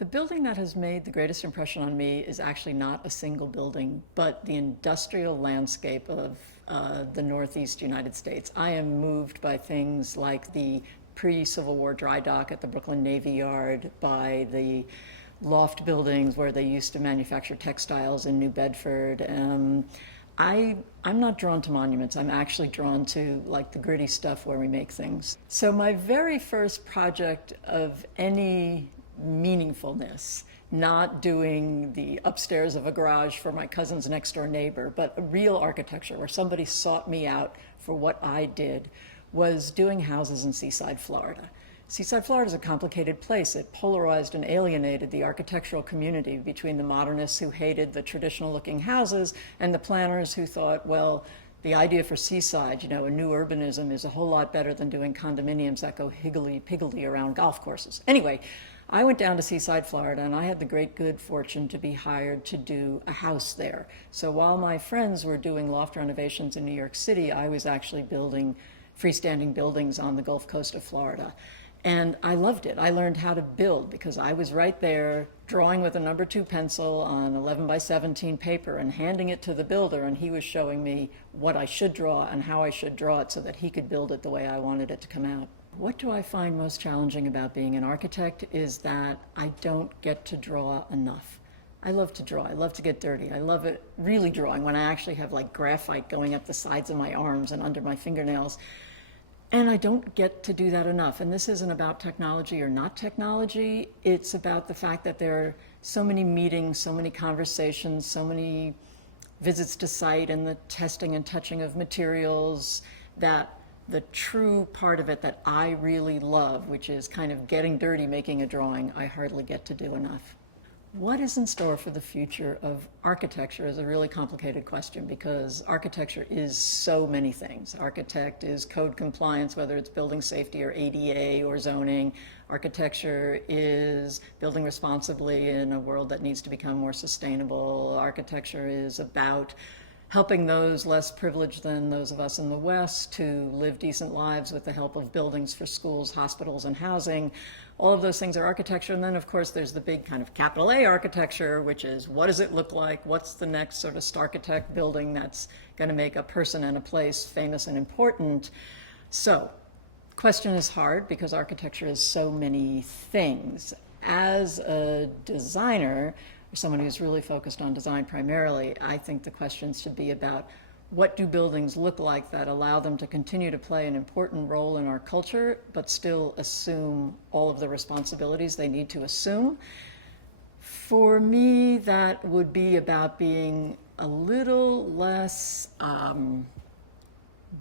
The building that has made the greatest impression on me is actually not a single building, but the industrial landscape of the Northeast United States. I am moved by things like the pre-Civil War dry dock at the Brooklyn Navy Yard, by the loft buildings where they used to manufacture textiles in New Bedford. I'm not drawn to monuments. I'm actually drawn to like the gritty stuff where we make things. So my very first project of any meaningfulness, not doing the upstairs of a garage for my cousin's next door neighbor, but a real architecture where somebody sought me out for what I did, was doing houses in Seaside, Florida. Seaside, Florida is a complicated place. It polarized and alienated the architectural community between the modernists who hated the traditional looking houses and the planners who thought, well, the idea for Seaside, a new urbanism is a whole lot better than doing condominiums that go higgledy-piggledy around golf courses. Anyway, I went down to Seaside, Florida, and I had the great good fortune to be hired to do a house there. So while my friends were doing loft renovations in New York City, I was actually building freestanding buildings on the Gulf Coast of Florida. And I loved it. I learned how to build because I was right there drawing with a number 2 pencil on 11 by 17 paper and handing it to the builder, and he was showing me what I should draw and how I should draw it so that he could build it the way I wanted it to come out. What do I find most challenging about being an architect is that I don't get to draw enough. I love to draw. I love to get dirty. I love it really drawing when I actually have like graphite going up the sides of my arms and under my fingernails. And I don't get to do that enough. And this isn't about technology or not technology. It's about the fact that there are so many meetings, so many conversations, so many visits to site and the testing and touching of materials, that the true part of it that I really love, which is kind of getting dirty, making a drawing, I hardly get to do enough. What is in store for the future of architecture is a really complicated question because architecture is so many things. Architect is code compliance, whether it's building safety or ADA or zoning. Architecture is building responsibly in a world that needs to become more sustainable. Architecture is about helping those less privileged than those of us in the West to live decent lives with the help of buildings for schools, hospitals, and housing. All of those things are architecture. And then, of course, there's the big kind of capital A architecture, which is what does it look like? What's the next sort of starchitect building that's going to make a person and a place famous and important? So, question is hard because architecture is so many things. As a designer, or someone who's really focused on design primarily, I think the questions should be about what do buildings look like that allow them to continue to play an important role in our culture, but still assume all of the responsibilities they need to assume. For me, that would be about being a little less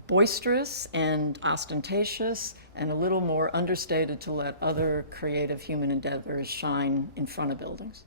boisterous and ostentatious and a little more understated to let other creative human endeavors shine in front of buildings.